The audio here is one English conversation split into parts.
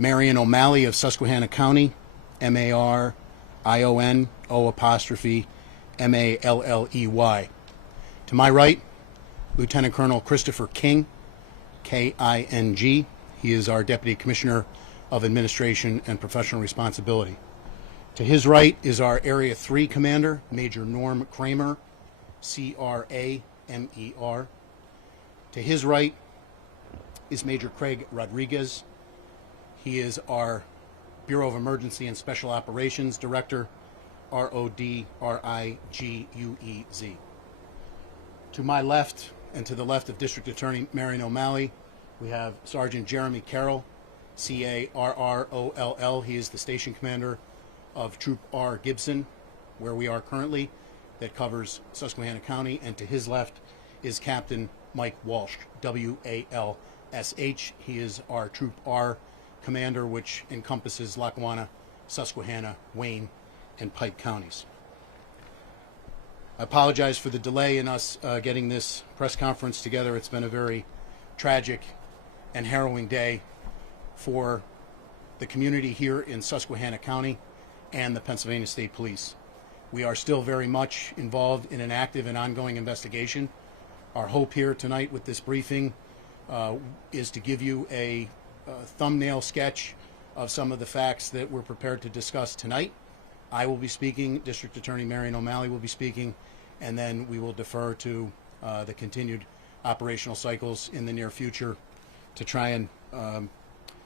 Marion O'Malley of Susquehanna County, MARION_MALLEY. To my right, Lieutenant Colonel Christopher King, KING. He is our Deputy Commissioner of Administration and Professional Responsibility. To his right is our Area 3 Commander, Major Norm Kramer, CRAMER. To his right is Major Craig Rodriguez. He is our Bureau of Emergency and Special Operations Director, RODRIGUEZ. To my left and to the left of District Attorney Marion O'Malley, we have Sergeant Jeremy Carroll, CARROLL. He is the Station Commander of Troop R Gibson, where we are currently, that covers Susquehanna County. And to his left is Captain Mike Walsh, WALSH. He is our Troop R Commander, which encompasses Lackawanna, Susquehanna, Wayne, and Pike counties. I apologize for the delay in us getting this press conference together. It's been a very tragic and harrowing day for the community here in Susquehanna County and the Pennsylvania State Police. We are still very much involved in an active and ongoing investigation. Our hope here tonight with this briefing is to give you a thumbnail sketch of some of the facts that we're prepared to discuss tonight. I will be speaking, District Attorney Marion O'Malley will be speaking, and then we will defer to the continued operational cycles in the near future to try and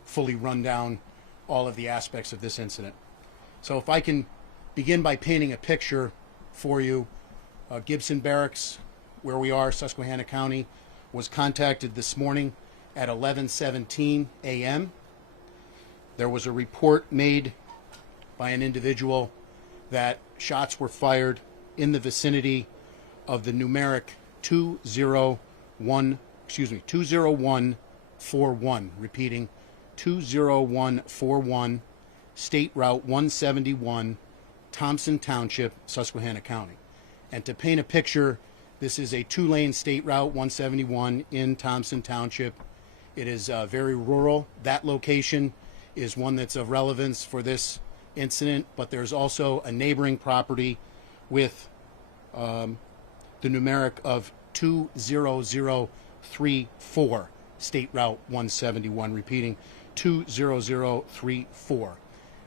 fully run down all of the aspects of this incident. So if I can begin by painting a picture for you, Gibson Barracks, where we are, Susquehanna County, was contacted this morning at 11:17 a.m. There was a report made by an individual that shots were fired in the vicinity of the numeric 20141, repeating 20141, State Route 171, Thompson Township, Susquehanna County. And to paint a picture, this is a two-lane State Route 171 in Thompson Township. It is very rural. That location is one that's of relevance for this incident, but there's also a neighboring property with the numeric of 20034, State Route 171, repeating 20034.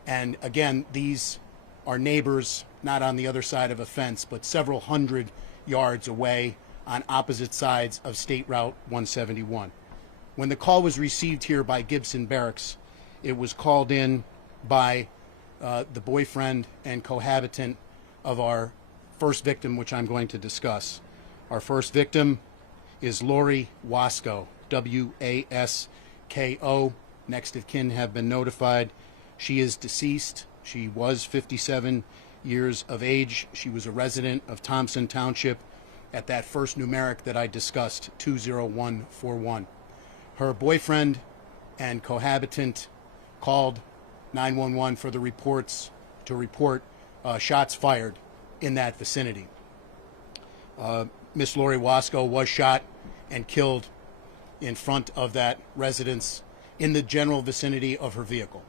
And again, these are neighbors, not on the other side of a fence, but several hundred yards away on opposite sides of State Route 171. When the call was received here by Gibson Barracks, it was called in by the boyfriend and cohabitant of our first victim, which I'm going to discuss. Our first victim is Lori Wasco, WASKO. Next of kin have been notified. She is deceased. She was 57 years of age. She was a resident of Thompson Township at that first numeric that I discussed, 20141. Her boyfriend and cohabitant called 911 for the reports to report shots fired in that vicinity. Miss Lori Wasco was shot and killed in front of that residence in the general vicinity of her vehicle.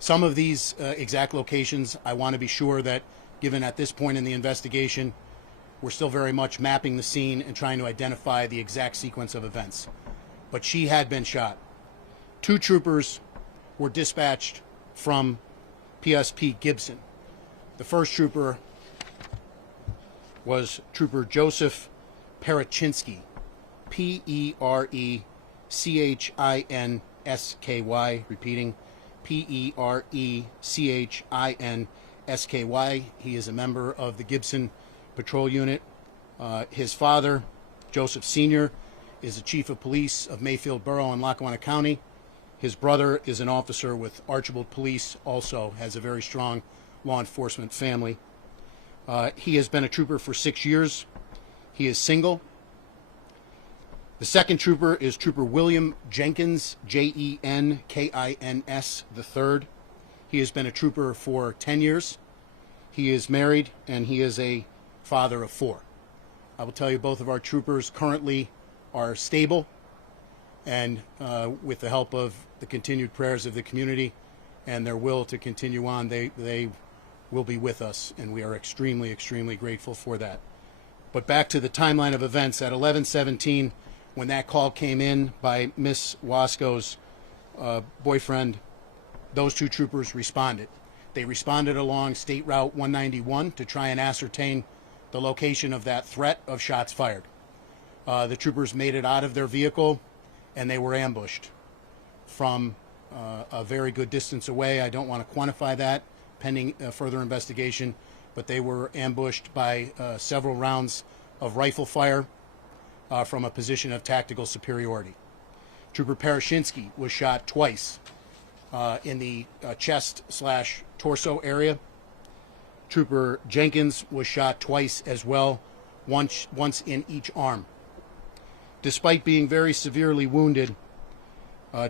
Some of these exact locations, I want to be sure that, given at this point in the investigation, we're still very much mapping the scene and trying to identify the exact sequence of events. But she had been shot. Two troopers were dispatched from PSP Gibson. The first trooper was Trooper Joseph Perechinsky, Perechinsky, repeating Perechinsky. He is a member of the Gibson Patrol Unit. His father, Joseph Sr., is the Chief of Police of Mayfield Borough in Lackawanna County. His brother is an officer with Archibald Police, also has a very strong law enforcement family. He has been a trooper for 6 years. He is single. The second trooper is Trooper William Jenkins, Jenkins III. He has been a trooper for 10 years. He is married and he is a father of 4. I will tell you, both of our troopers currently are stable, and with the help of the continued prayers of the community and their will to continue on. They will be with us, and we are extremely, extremely grateful for that. But back to the timeline of events. At 11:17, when that call came in by Miss Wasco's boyfriend, those two troopers responded. They responded along State Route 191 to try and ascertain the location of that threat of shots fired. The troopers made it out of their vehicle, and they were ambushed from a very good distance away. I don't want to quantify that pending further investigation, but they were ambushed by several rounds of rifle fire from a position of tactical superiority. Trooper Parashinsky was shot twice in the chest/torso area. Trooper Jenkins was shot twice as well, once in each arm. Despite being very severely wounded,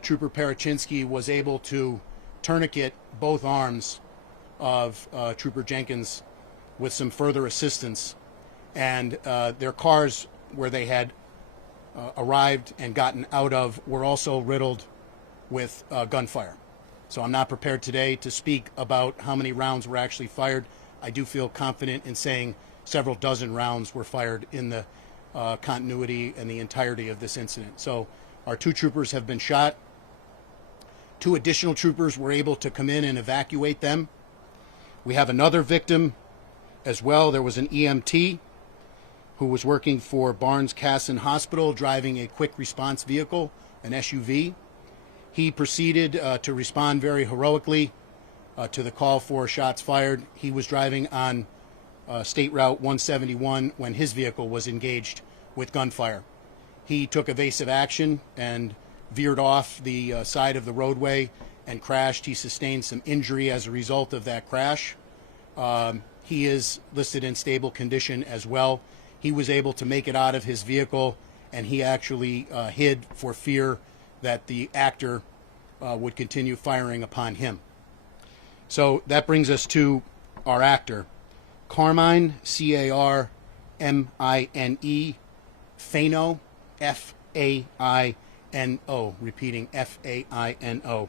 Trooper Parashinsky was able to tourniquet both arms of Trooper Jenkins with some further assistance, and their cars where they had arrived and gotten out of were also riddled with gunfire. So I'm not prepared today to speak about how many rounds were actually fired. I do feel confident in saying several dozen rounds were fired in the continuity and the entirety of this incident. So our two troopers have been shot. Two additional troopers were able to come in and evacuate them. We have another victim as well. There was an EMT who was working for Barnes-Kasson Hospital, driving a quick response vehicle, an SUV. He proceeded to respond very heroically to the call for shots fired. He was driving on State Route 171 when his vehicle was engaged with gunfire. He took evasive action and veered off the side of the roadway and crashed. He sustained some injury as a result of that crash. He is listed in stable condition as well. He was able to make it out of his vehicle, and he actually hid for fear that the actor would continue firing upon him. So that brings us to our actor, Carmine, C-A-R-M-I-N-E, Faino, F-A-I-N-O, repeating F-A-I-N-O,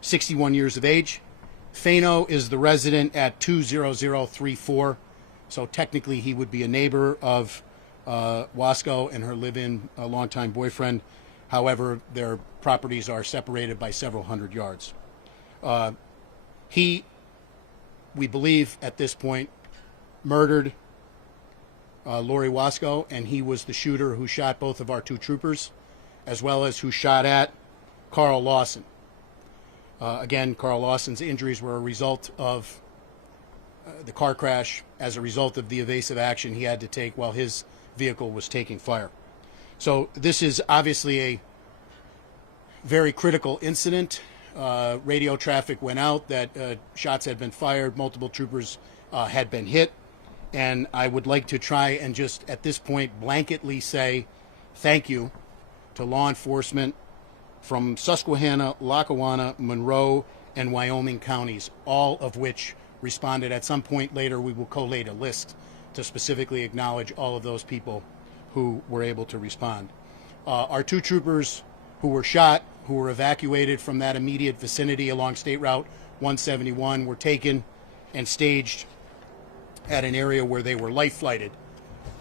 61 years of age. Faino is the resident at 20034, so technically he would be a neighbor of Wasco and her live-in longtime boyfriend. However, their properties are separated by several hundred yards. He, we believe at this point, murdered Lori Wasco, and he was the shooter who shot both of our two troopers, as well as who shot at Carl Lawson. Again, Carl Lawson's injuries were a result of the car crash as a result of the evasive action he had to take while his vehicle was taking fire. So this is obviously a very critical incident. Radio traffic went out that shots had been fired, multiple troopers had been hit, and I would like to try and just at this point blanketly say thank you to law enforcement from Susquehanna, Lackawanna, Monroe, and Wyoming counties, all of which responded. At some point later, we will collate a list to specifically acknowledge all of those people who were able to respond. Our two troopers who were shot, who were evacuated from that immediate vicinity along State Route 171, were taken and staged at an area where they were life flighted.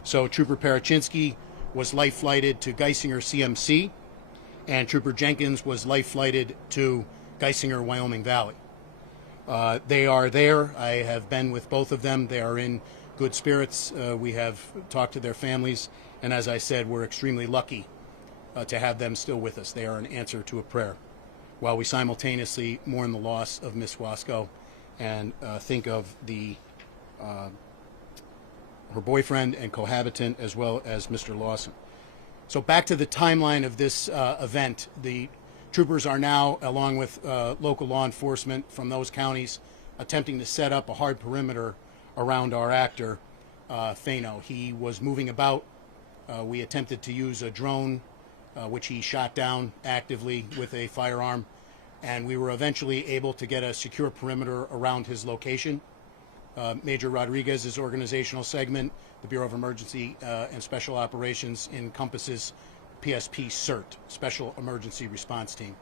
So Trooper Parashinsky was life flighted to Geisinger CMC, and Trooper Jenkins was life flighted to Geisinger, Wyoming Valley. They are there. I have been with both of them. They are in good spirits. We have talked to their families, and as I said, we're extremely lucky to have them still with us. They are an answer to a prayer, while we simultaneously mourn the loss of Miss Wasco and think of her boyfriend and cohabitant, as well as Mr. Lawson. So back to the timeline of this event. The troopers are now, along with local law enforcement from those counties, attempting to set up a hard perimeter around our actor, Faino. He was moving about. We attempted to use a drone, which he shot down actively with a firearm, and we were eventually able to get a secure perimeter around his location. Major Rodriguez's organizational segment, the Bureau of Emergency and Special Operations, encompasses PSP CERT, Special Emergency Response Team.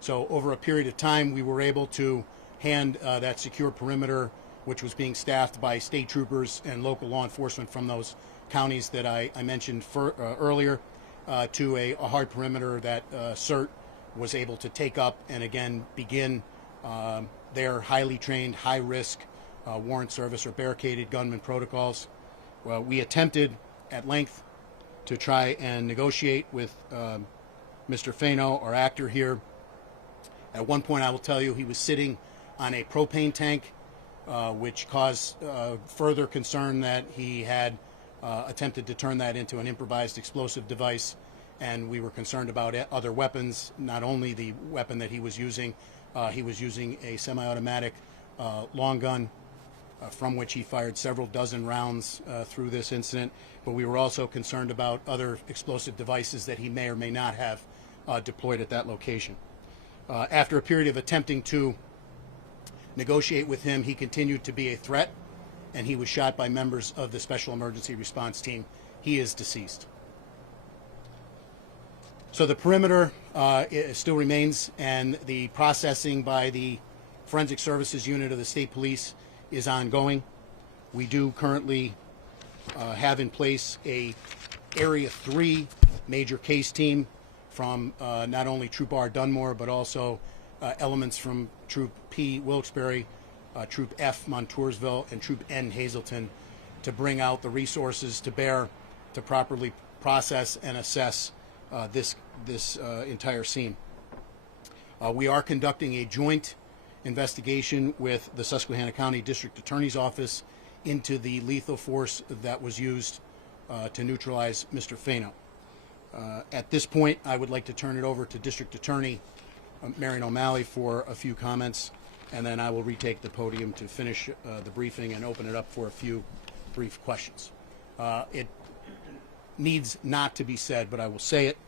So over a period of time, we were able to hand that secure perimeter, which was being staffed by state troopers and local law enforcement from those counties that I mentioned earlier, to a hard perimeter that CERT was able to take up and again begin their highly trained, high-risk warrant service or barricaded gunman protocols. Well, we attempted at length to try and negotiate with Mr. Fano, our actor here. At one point, I will tell you, he was sitting on a propane tank, which caused further concern that he had attempted to turn that into an improvised explosive device, and we were concerned about other weapons, not only the weapon that he was using a semi-automatic long gun from which he fired several dozen rounds through this incident, but we were also concerned about other explosive devices that he may or may not have deployed at that location. After a period of attempting to negotiate with him, he continued to be a threat, and he was shot by members of the Special Emergency Response Team. He is deceased. So the perimeter still remains, and the processing by the Forensic Services Unit of the State Police is ongoing. We do currently have in place a Area 3 major case team from not only Troop R Dunmore, but also elements from Troop P Wilkes-Barre, Troop F Montoursville, and Troop N Hazleton to bring out the resources to bear to properly process and assess this entire scene. We are conducting a joint investigation with the Susquehanna County District Attorney's Office into the lethal force that was used to neutralize Mr. Fano. At this point, I would like to turn it over to District Attorney Marion O'Malley for a few comments, and then I will retake the podium to finish the briefing and open it up for a few brief questions. It needs not to be said, but I will say it.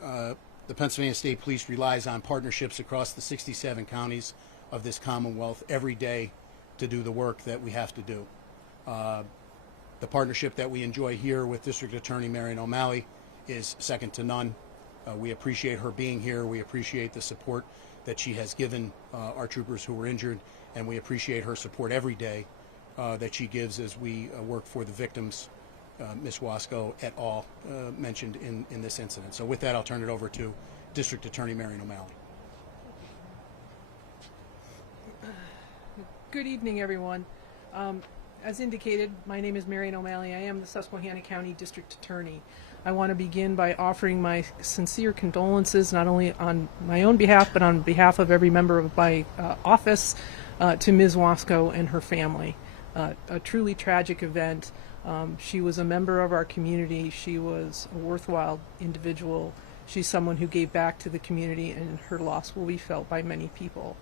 The Pennsylvania State Police relies on partnerships across the 67 counties of this Commonwealth every day to do the work that we have to do. The partnership that we enjoy here with District Attorney Marion O'Malley is second to none. We appreciate her being here. We appreciate the support that she has given our troopers who were injured, and we appreciate her support every day that she gives as we work for the victims, Ms. Wasco et al. Mentioned in this incident. So with that, I'll turn it over to District Attorney Marion O'Malley. Good evening, everyone. As indicated, my name is Marion O'Malley. I am the Susquehanna County District Attorney. I want to begin by offering my sincere condolences, not only on my own behalf, but on behalf of every member of my office, to Ms. Wasco and her family. A truly tragic event. She was a member of our community. She was a worthwhile individual. She's someone who gave back to the community, and her loss will be felt by many people.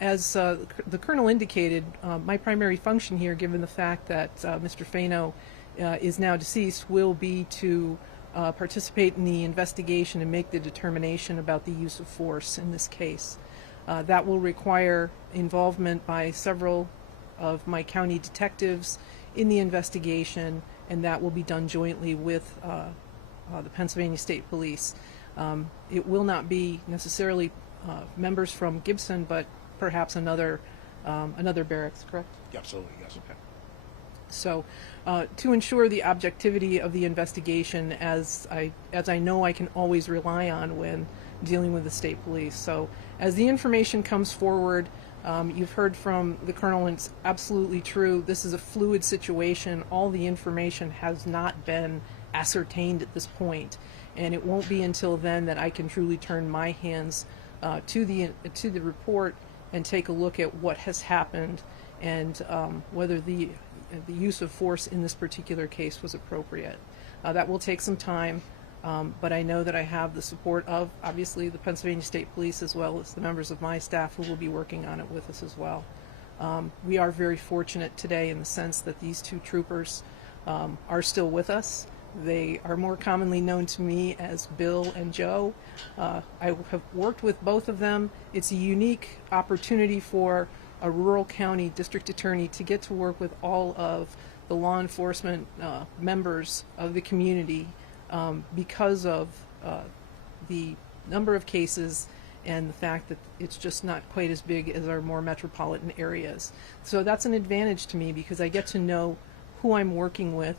As the Colonel indicated, my primary function here, given the fact that Mr. Fano is now deceased, will be to participate in the investigation and make the determination about the use of force in this case. That will require involvement by several of my county detectives in the investigation, and that will be done jointly with the Pennsylvania State Police. It will not be necessarily members from Gibson, but perhaps another barracks, correct? Absolutely, yes. Okay. So, to ensure the objectivity of the investigation, as I know I can always rely on when dealing with the state police. So, as the information comes forward, you've heard from the Colonel, and it's absolutely true. This is a fluid situation. All the information has not been ascertained at this point, and it won't be until then that I can truly turn my hands to the report and take a look at what has happened and whether the use of force in this particular case was appropriate. That will take some time, but I know that I have the support of, obviously, the Pennsylvania State Police, as well as the members of my staff who will be working on it with us as well. We are very fortunate today in the sense that these two troopers are still with us. They are more commonly known to me as Bill and Joe. I have worked with both of them. It's a unique opportunity for a rural county district attorney to get to work with all of the law enforcement members of the community because of the number of cases and the fact that it's just not quite as big as our more metropolitan areas. So that's an advantage to me because I get to know who I'm working with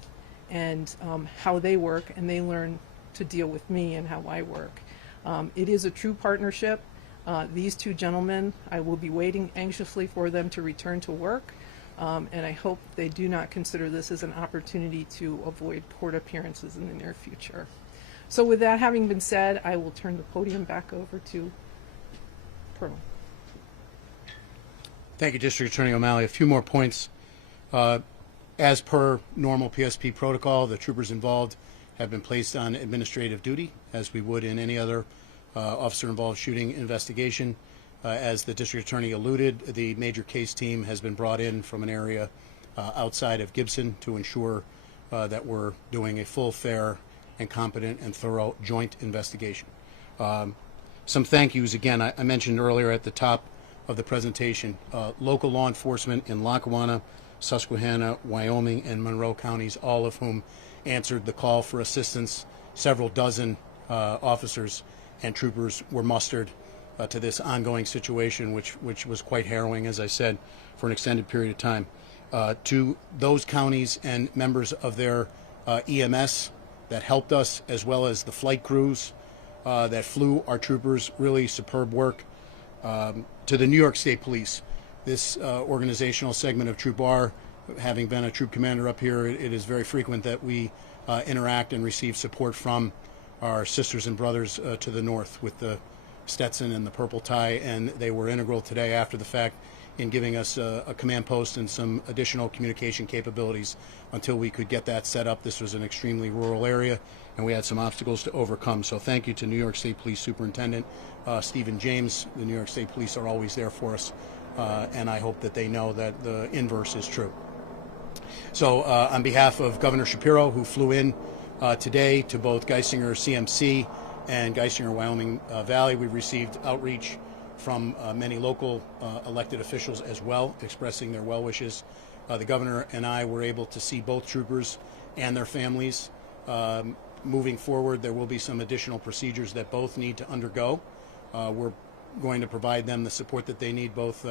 and how they work, and they learn to deal with me and how I work. It is a true partnership. These two gentlemen, I will be waiting anxiously for them to return to work, and I hope they do not consider this as an opportunity to avoid court appearances in the near future. So with that having been said, I will turn the podium back over to Colonel. Thank you, District Attorney O'Malley. A few more points. As per normal PSP protocol, the troopers involved have been placed on administrative duty, as we would in any other officer-involved shooting investigation. As the District Attorney alluded, the major case team has been brought in from an area outside of Gibson to ensure that we're doing a full, fair, and competent and thorough joint investigation. Some thank yous again. I mentioned earlier at the top of the presentation, local law enforcement in Lackawanna, Susquehanna, Wyoming, and Monroe counties, all of whom answered the call for assistance. Several dozen officers and troopers were mustered to this ongoing situation, which was quite harrowing, as I said, for an extended period of time. To those counties and members of their EMS that helped us, as well as the flight crews that flew our troopers, really superb work. To the New York State Police, this organizational segment of Troop R, having been a troop commander up here, it is very frequent that we interact and receive support from our sisters and brothers to the north with the Stetson and the purple tie, and they were integral today after the fact in giving us a command post and some additional communication capabilities until we could get that set up. This was an extremely rural area, and we had some obstacles to overcome. So thank you to New York State Police Superintendent Stephen James. The New York State Police are always there for us, and I hope that they know that the inverse is true. So on behalf of Governor Shapiro, who flew in today to both Geisinger CMC and Geisinger Wyoming Valley, we received outreach from many local elected officials as well, expressing their well wishes. The governor and I were able to see both troopers and their families. Moving forward, there will be some additional procedures that both need to undergo. We're going to provide them the support that they need, both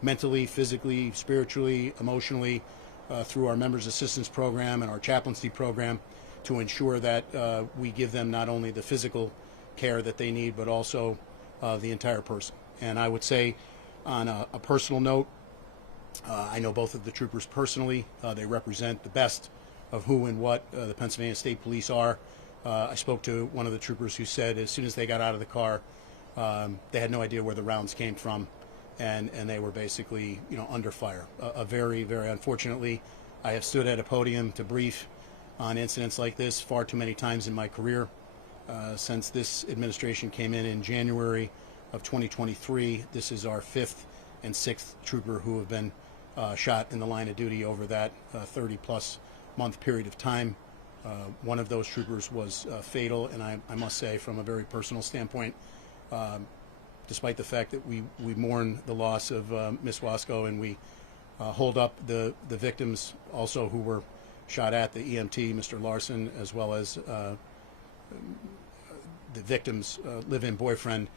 mentally, physically, spiritually, emotionally, through our Members Assistance Program and our chaplaincy program, to ensure that we give them not only the physical care that they need, but also the entire person. And I would say, on a personal note, I know both of the troopers personally. They represent the best of who and what the Pennsylvania State Police are. I spoke to one of the troopers who said as soon as they got out of the car, they had no idea where the rounds came from, and they were basically, under fire. Very, very unfortunately, I have stood at a podium to brief on incidents like this far too many times in my career. Since this administration came in January of 2023, this is our fifth and sixth trooper who have been shot in the line of duty over that 30-plus month period of time. One of those troopers was fatal, and I must say, from a very personal standpoint, despite the fact that we mourn the loss of Miss Wasco, and we hold up the victims also who were shot at, the EMT, Mr. Larson, as well as the victim's live-in boyfriend.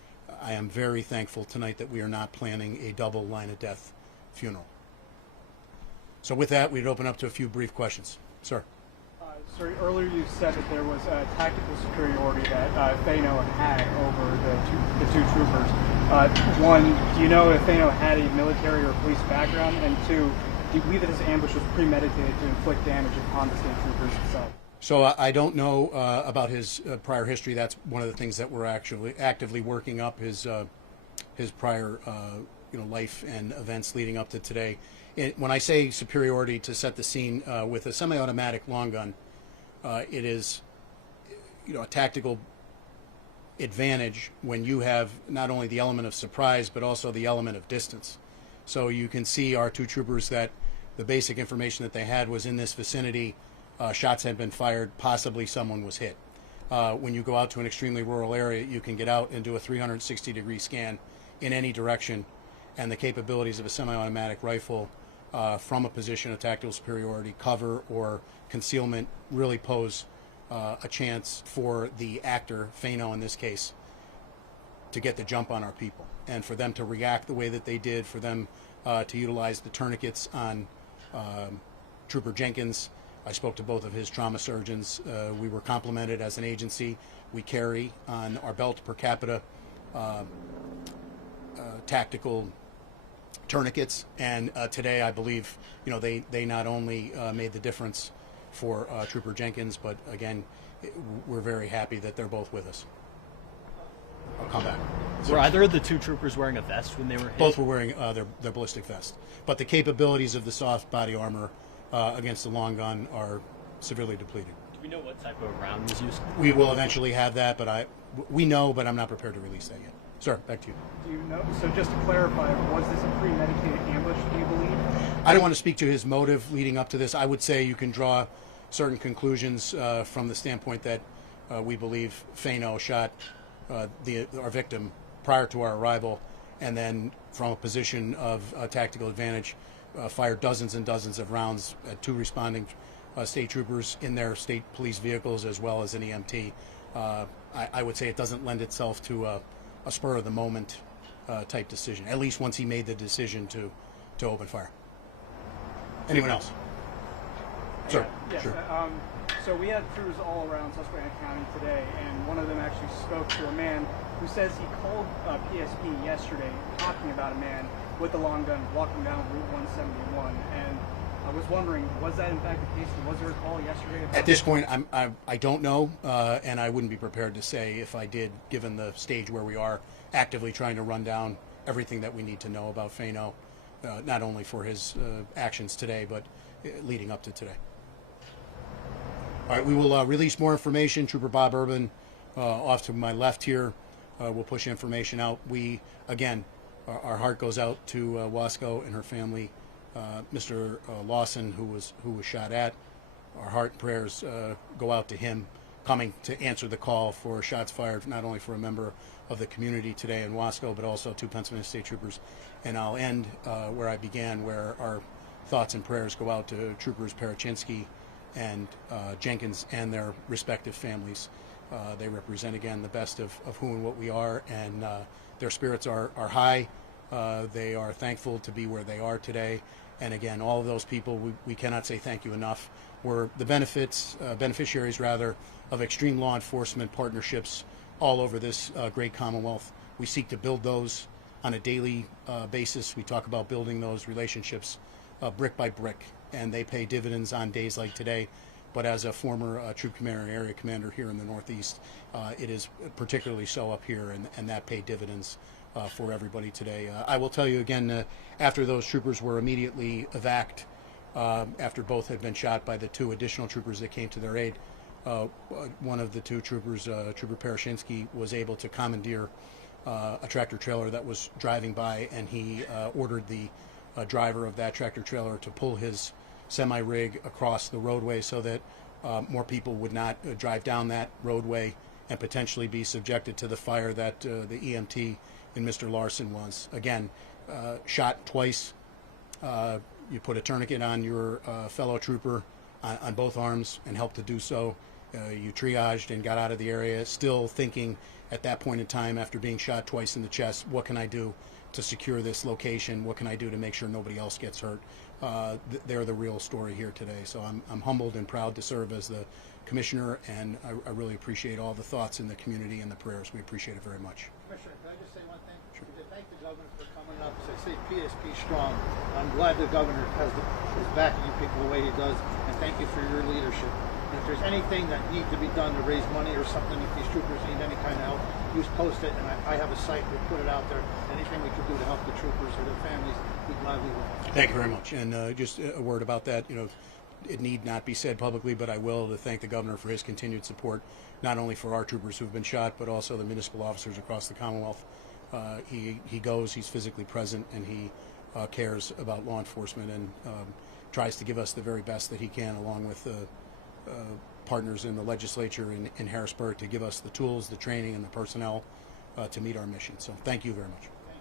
I am very thankful tonight that we are not planning a double line of death funeral. So with that, we'd open up to a few brief questions. Sir. Sir, earlier you said that there was a tactical superiority that Fano had over the two troopers. One, do you know if Fano had a military or police background? And two, do you believe that his ambush was premeditated to inflict damage upon the state troopers itself? So I don't know about his prior history. That's one of the things that we're actually actively working up, his prior life and events leading up to today. When I say superiority, to set the scene, with a semi-automatic long gun, it is a tactical advantage when you have not only the element of surprise but also the element of distance. So you can see our two troopers that the basic information that they had was in this vicinity. Shots had been fired, possibly someone was hit. When you go out to an extremely rural area, you can get out and do a 360-degree scan in any direction, and the capabilities of a semi-automatic rifle from a position of tactical superiority, cover, or concealment really pose a chance for the actor, Fano in this case, to get the jump on our people, and for them to react the way that they did, for them to utilize the tourniquets on Trooper Jenkins. I spoke to both of his trauma surgeons. We were complimented as an agency. We carry on our belt per capita tactical tourniquets, and today I believe they not only made the difference for Trooper Jenkins, but again, we're very happy that they're both with us. I'll come back. Were either of the two troopers wearing a vest when they were hit? Both were wearing their ballistic vest, but the capabilities of the soft body armor against the long gun are severely depleted. Do we know what type of round was used? We will eventually have that, but we know, but I'm not prepared to release that yet. Sir, back to you. Do you know? So just to clarify, was this a premeditated ambush? Do you believe? I don't want to speak to his motive leading up to this. I would say you can draw certain conclusions from the standpoint that we believe Fano shot our victim prior to our arrival, and then from a position of tactical advantage, fired dozens and dozens of rounds at two responding state troopers in their state police vehicles as well as an EMT. I would say it doesn't lend itself to a spur of the moment type decision, at least once he made the decision to open fire. Anyone else? Sir. Yes. Sure. So we had crews all around Susquehanna County today, and one of them actually spoke to a man who says he called PSP yesterday talking about a man with a long gun walking down Route 171. And I was wondering, was that in fact the case? Was there a call yesterday? At this point, I don't know, and I wouldn't be prepared to say if I did, given the stage where we are, actively trying to run down everything that we need to know about Fano, not only for his actions today, but leading up to today. All right, we will release more information. Trooper Bob Urban, off to my left here, will push information out. We, again, our heart goes out to Wasco and her family. Mr. Lawson, who was shot at. Our heart and prayers go out to him, coming to answer the call for shots fired, not only for a member of the community today in Wasco, but also two Pennsylvania State Troopers. And I'll end where I began, where our thoughts and prayers go out to Troopers Parachinsky and Jenkins and their respective families. They represent, again, the best of who and what we are, and their spirits are high. They are thankful to be where they are today. And again, all of those people, we cannot say thank you enough. We're the beneficiaries rather, of extreme law enforcement partnerships all over this great Commonwealth. We seek to build those on a daily basis. We talk about building those relationships brick by brick, and they pay dividends on days like today. But as a former troop commander and area commander here in the Northeast, it is particularly so up here, and that paid dividends for everybody today. I will tell you again, after those troopers were immediately evac'd, after both had been shot by the two additional troopers that came to their aid, one of the two troopers, Trooper Parashinsky, was able to commandeer a tractor trailer that was driving by, and he ordered the driver of that tractor trailer to pull his semi-rig across the roadway so that more people would not drive down that roadway and potentially be subjected to the fire that the EMT in Mr. Larson was. Again, shot twice. You put a tourniquet on your fellow trooper on both arms and helped to do so. You triaged and got out of the area, still thinking at that point in time, after being shot twice in the chest, what can I do to secure this location? What can I do to make sure nobody else gets hurt? They're the real story here today. So I'm humbled and proud to serve as the commissioner, and I really appreciate all the thoughts in the community and the prayers. We appreciate it very much. Commissioner, can I just say one thing? Sure. To thank the governor for coming up, say PSP strong. I'm glad the governor is backing you people the way he does, and thank you for your leadership. And if there's anything that needs to be done to raise money or something, if these troopers need any kind of help, use post it, and I have a site, we'll put it out there. Anything we can do to help the troopers or their families, we gladly will. Thank you very much. And just a word about that, it need not be said publicly, but I will, to thank the governor for his continued support, not only for our troopers who've been shot, but also the municipal officers across the Commonwealth. He goes, he's physically present, and he cares about law enforcement and tries to give us the very best that he can, along with partners in the legislature in Harrisburg, to give us the tools, the training, and the personnel to meet our mission. So thank you very much.